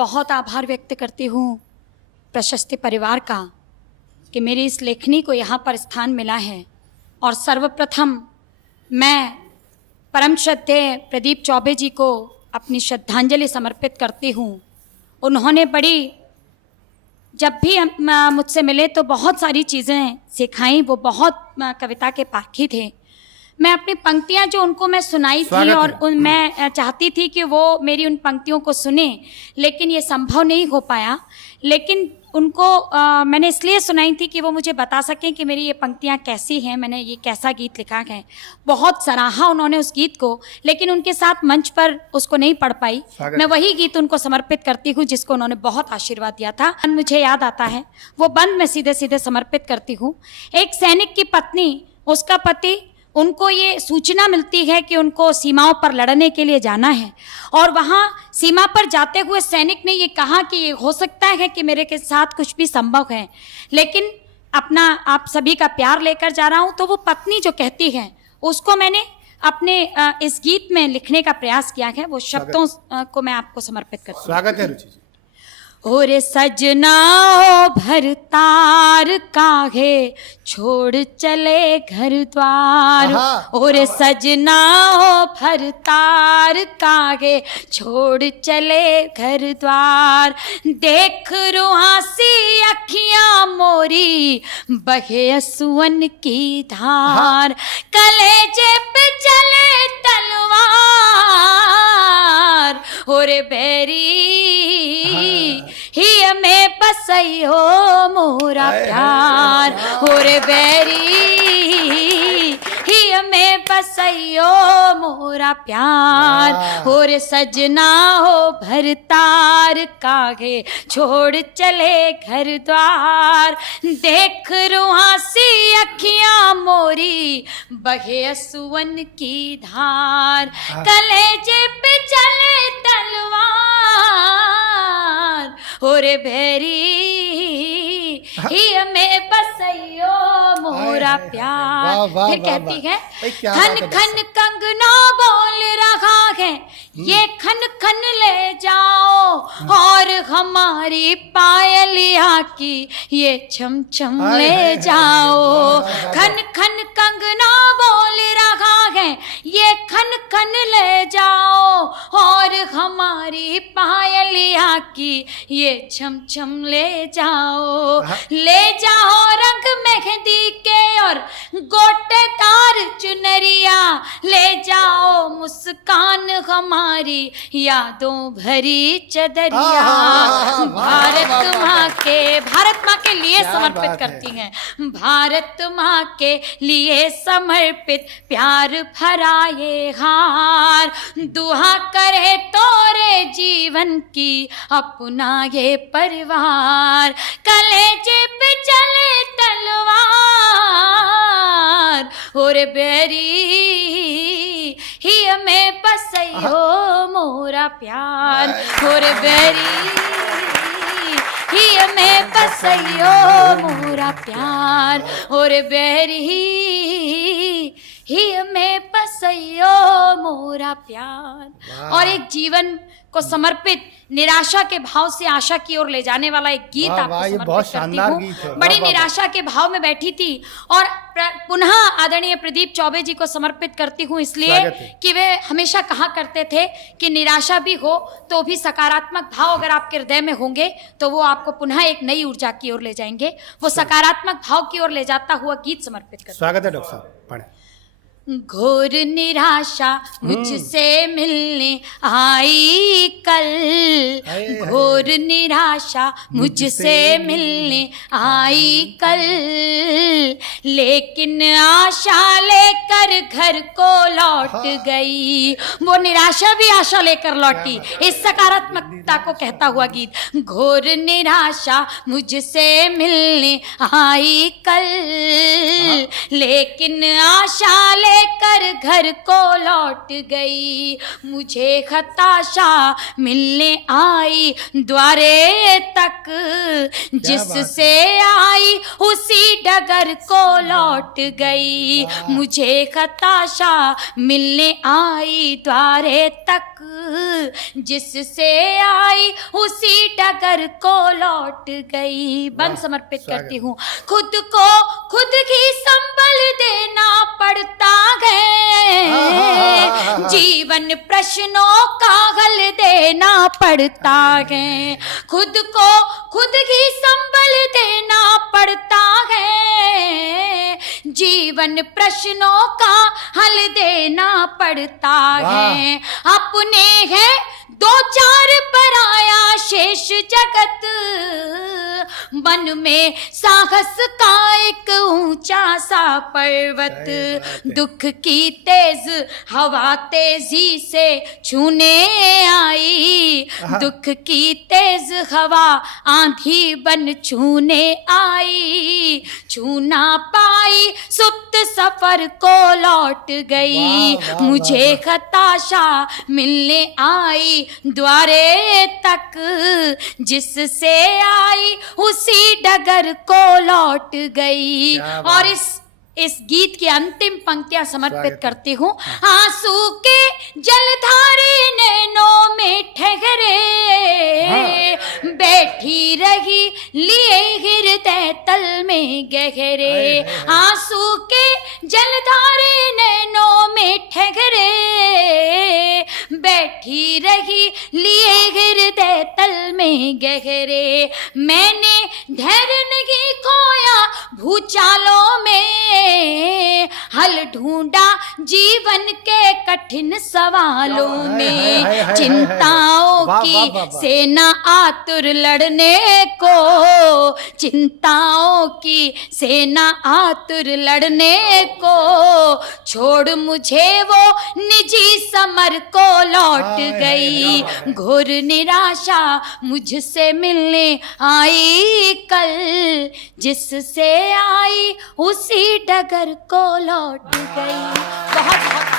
बहुत आभार व्यक्त करती हूँ प्रशस्ति परिवार का कि मेरी इस लेखनी को यहाँ पर स्थान मिला है। और सर्वप्रथम मैं परम श्रद्धेय प्रदीप चौबे जी को अपनी श्रद्धांजलि समर्पित करती हूँ। उन्होंने बड़ी, जब भी मुझसे मिले तो बहुत सारी चीज़ें सिखाई। वो बहुत कविता के पारखी थे। मैं अपनी पंक्तियां जो उनको मैं सुनाई थी और मैं चाहती थी कि वो मेरी उन पंक्तियों को सुने, लेकिन ये संभव नहीं हो पाया। लेकिन उनको मैंने इसलिए सुनाई थी कि वो मुझे बता सकें कि मेरी ये पंक्तियां कैसी हैं, मैंने ये कैसा गीत लिखा है। बहुत सराहा उन्होंने उस गीत को, लेकिन उनके साथ मंच पर उसको नहीं पढ़ पाई। मैं वही गीत उनको समर्पित करती हूँ जिसको उन्होंने बहुत आशीर्वाद दिया था। मुझे याद आता है वो बंद मैं सीधे सीधे समर्पित करती हूँ। एक सैनिक की पत्नी, उसका पति, उनको ये सूचना मिलती है कि उनको सीमाओं पर लड़ने के लिए जाना है। और वहाँ सीमा पर जाते हुए सैनिक ने ये कहा कि ये हो सकता है कि मेरे के साथ कुछ भी संभव है, लेकिन अपना आप सभी का प्यार लेकर जा रहा हूँ। तो वो पत्नी जो कहती है उसको मैंने अपने इस गीत में लिखने का प्रयास किया है। वो शब्दों को मैं आपको समर्पित करती हूँ। स्वागत है रुचि जी। और सजना ओ भरतार काहे छोड़ चले घर द्वार। और सजना ओ भरतार काहे छोड़ चले घर द्वार। देख रुहासी अखियां मोरी बहे असुअन की धार। कलेजे पे चले तलवार। और बैरी ही में बसई हो मोरा प्यार। और बैरी ही में बसई हो मोरा प्यार। और सजना हो भरतार काहे छोड़ चले घर द्वार। देख रुहासी अखियां मोरी बहे असुअन की धार। कलेजे पे चले तलवार। और भेरी ही में बसइयो मोरा प्यार। फिर कहती है खन खन कंगना बोल रहा है ये खन खन ले जाओ। और हमारी पायलिया की ये छम छम ले जाओ। खन खन कंगना बोल रहा है ये खन खन ले जाओ। और हमारी पायलिया की ये छम छम ले जाओ। ले जाओ रंग मेहंदी के और गोटेदार चुनरिया। ले जाओ मुस्कान हमारी यादों भरी चदरिया। भारत माँ के लिए समर्पित करती हैं। भारत माँ के लिए समर्पित प्यार भरा ये हार। दुआ करे तोरे जीवन की अपना ये परिवार। कलेजे पे चले तलवार। और बेरी ही में बसई हो मोरा प्यार। और बेरी ही में बसई हो मोरा प्यार। और बेरी ही में बसइयो मोरा प्यार। और एक जीवन को समर्पित निराशा के भाव से आशा की ओर ले जाने वाला एक गीत आपको समर्पित करती हूँ। बड़ी निराशा के भाव में बैठी थी और पुनः आदरणीय प्रदीप चौबे जी को समर्पित करती हूँ, इसलिए कि वे हमेशा कहा करते थे कि निराशा भी हो तो भी सकारात्मक भाव अगर आपके हृदय में होंगे तो वो आपको पुनः एक नई ऊर्जा की ओर ले जाएंगे। वो सकारात्मक भाव की ओर ले जाता हुआ गीत समर्पित करते। स्वागत है डॉक्टर साहब, पढ़ें। घोर निराशा मुझसे मिलने आई कल। घोर निराशा मुझसे मिलने आई कल। लेकिन आशा लेकर घर को लौट गई। वो निराशा भी आशा लेकर लौटी। इस सकारात्मकता को कहता हुआ गीत। घोर निराशा मुझसे मिलने आई कल। लेकिन आशा लेकर घर को लौट गई। मुझे हताशा मिलने आई द्वारे तक। जिससे आई उसी डगर को लौट गई। मुझे हताशा मिलने आई द्वारे तक। जिससे आई उसी डगर को लौट गई। बंद समर्पित करती हूँ। खुद को खुद ही संभल देना पड़ता है, जीवन प्रश्नों का हल देना पड़ता है। खुद को खुद ही संभल देना पड़ता है, जीवन प्रश्नों का हल देना पड़ता है। अपने है दो चार पराया शेष जगत, मन में साहस का एक ऊंचा सा पर्वत। दुख की तेज हवा तेजी से छूने आई, दुख की तेज हवा आंधी बन छूने आई। छू ना पाई सुप्त सफर को लौट गई, मुझे हताशा मिलने आई द्वारे तक। जिससे आई उसी डगर को लौट गई। और इस गीत की अंतिम पंक्तियां समर्पित करती हूँ। आंसू के जलधारे नैनों में ठहरे, बैठी रही लिए हृदय तल में गहरे। आंसू के जलधारे नैनों में ठहरे, बैठी रही लिए हृदय तल में गहरे। मैंने धैर्य नहीं खोया भूचालों में, हल ढूंढा जीवन के कठिन सवालों में। चिंताओं की सेना आतुर लड़ने को, चिंताओं की सेना आतुर लड़ने को। छोड़ मुझे वो निजी समर को लौट गई, घोर निराशा मुझसे मिलने आई कल। जिससे आई उसी डगर को लौट गई। बहुत